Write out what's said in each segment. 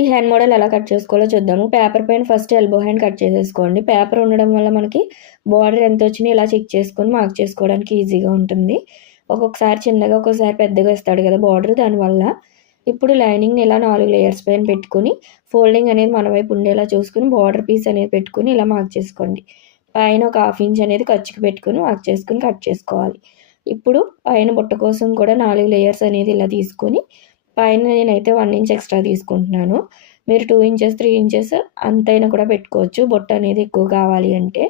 ఈ hand model ఎలా cut చేసుకోవాలో చూద్దాము. పేపర్ పైన ఫస్ట్ ఎల్బో హ్యాండ్ కట్ చేసేసుకోండి. పేపర్ ఉండడం వల్ల మనకి బార్డర్ ఎంత వచ్చినా ఇలా చెక్ చేసుకొని మార్క్ చేసుకోవడానికి ఈజీగా ఉంటుంది. ఒక్కొక్కసారి చిన్నగా ఒక్కొక్కసారి పెద్దగా ఇస్తాడు కదా బార్డర్ దానివల్ల. ఇప్పుడు లైనింగ్ని ఇలా నాలుగు లేయర్స్ పైన పెట్టుకుని ఫోల్డింగ్ అనేది మన వైపు ఉండేలా చూసుకుని బార్డర్ పీస్ అనేది పెట్టుకుని ఇలా మార్క్ చేసుకోండి. పైన ఒక హాఫ్ ఇంచ్ అనేది ఖర్చుకి పెట్టుకుని మార్క్ చేసుకుని కట్ చేసుకోవాలి. ఇప్పుడు పైన బుట్ట కోసం కూడా నాలుగు లేయర్స్ అనేది ఇలా తీసుకొని పైన నేనైతే వన్ ఇంచ్ ఎక్స్ట్రా తీసుకుంటున్నాను. మీరు టూ ఇంచెస్ త్రీ ఇంచెస్ అంతైనా కూడా పెట్టుకోవచ్చు. బొట్ట అనేది ఎక్కువ కావాలి అంటే.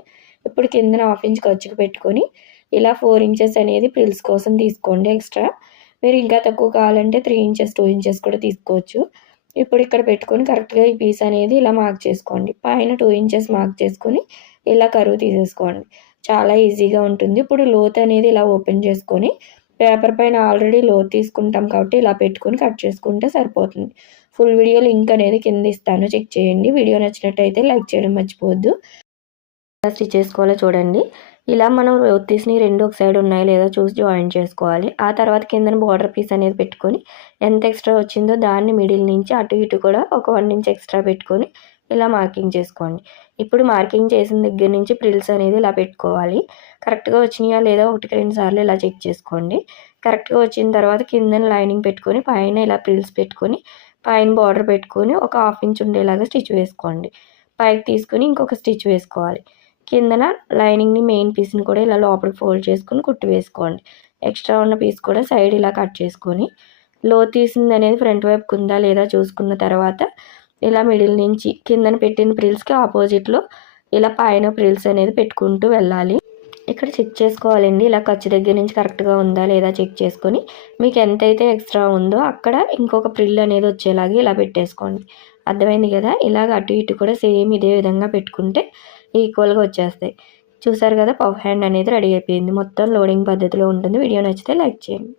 ఇప్పుడు కిందన హాఫ్ ఇంచ్ ఖర్చుకు పెట్టుకొని ఇలా ఫోర్ ఇంచెస్ అనేది ప్రిల్స్ కోసం తీసుకోండి ఎక్స్ట్రా మీరు ఇంకా తక్కువ కావాలంటే త్రీ ఇంచెస్ టూ ఇంచెస్ కూడా తీసుకోవచ్చు. ఇప్పుడు ఇక్కడ పెట్టుకొని కరెక్ట్గా ఈ పీస్ అనేది ఇలా మార్క్ చేసుకోండి. పైన టూ ఇంచెస్ మార్క్ చేసుకొని ఇలా కరువు తీసేసుకోండి. చాలా ఈజీగా ఉంటుంది. ఇప్పుడు లోత్ అనేది ఇలా ఓపెన్ చేసుకొని పేపర్ పైన ఆల్రెడీ లో తీసుకుంటాం కాబట్టి ఇలా పెట్టుకొని కట్ చేసుకుంటే సరిపోతుంది. ఫుల్ వీడియో లింక్ అనేది కింద ఇస్తాను. చెక్ చేయండి. వీడియో నచ్చినట్టయితే లైక్ చేయడం మర్చిపోవద్దు. ఎలా స్టిచ్ చేసుకోవాలో చూడండి. ఇలా మనం రోత్ తీసిన రెండు ఒక సైడ్ ఉన్నాయో లేదో చూసి జాయిన్ చేసుకోవాలి. ఆ తర్వాత కింద బార్డర్ పీస్ అనేది పెట్టుకొని ఎంత ఎక్స్ట్రా వచ్చిందో దాన్ని మిడిల్ నుంచి అటు ఇటు కూడా ఒక వన్ ఇంచ్ ఎక్స్ట్రా పెట్టుకొని ఇలా మార్కింగ్ చేసుకోండి. ఇప్పుడు మార్కింగ్ చేసిన దగ్గర నుంచి ప్రిల్స్ అనేది ఇలా పెట్టుకోవాలి. కరెక్ట్గా వచ్చినాయా లేదా ఒకటికి రెండు సార్లు ఇలా చెక్ చేసుకోండి. కరెక్ట్గా వచ్చిన తర్వాత కింద లైనింగ్ పెట్టుకొని పైన ఇలా ప్రిల్స్ పెట్టుకొని పైన బార్డర్ పెట్టుకొని ఒక హాఫ్ ఇంచ్ ఉండేలాగా స్టిచ్ వేసుకోండి. పైకి తీసుకుని ఇంకొక స్టిచ్ వేసుకోవాలి. కిందన లైనింగ్ని మెయిన్ పీస్ని కూడా ఇలా లోపలికి ఫోల్డ్ చేసుకొని కుట్టు వేసుకోండి. ఎక్స్ట్రా ఉన్న పీస్ కూడా సైడ్ ఇలా కట్ చేసుకొని లో తీసింది అనేది ఫ్రంట్ వైపుకు ఉందా లేదా చూసుకున్న తర్వాత ఇలా మిడిల్ నుంచి కిందన పెట్టిన ప్రిల్స్కి ఆపోజిట్లో ఇలా పైన ప్రిల్స్ అనేది పెట్టుకుంటూ వెళ్ళాలి. ఇక్కడ చెక్ చేసుకోవాలండి. ఇలా ఖర్చు దగ్గర నుంచి కరెక్ట్గా ఉందా లేదా చెక్ చేసుకొని మీకు ఎంతైతే ఎక్స్ట్రా ఉందో అక్కడ ఇంకొక ప్రిల్ అనేది వచ్చేలాగా ఇలా పెట్టేసుకోండి. అర్థమైంది కదా? ఇలాగ అటు ఇటు కూడా సేమ్ ఇదే విధంగా పెట్టుకుంటే ఈక్వల్గా వచ్చేస్తాయి. చూసారు కదా? పఫ్ హ్యాండ్ అనేది రెడీ అయిపోయింది. మొత్తం లోడింగ్ పద్ధతిలో ఉంటుంది. వీడియో నచ్చితే లైక్ చేయండి.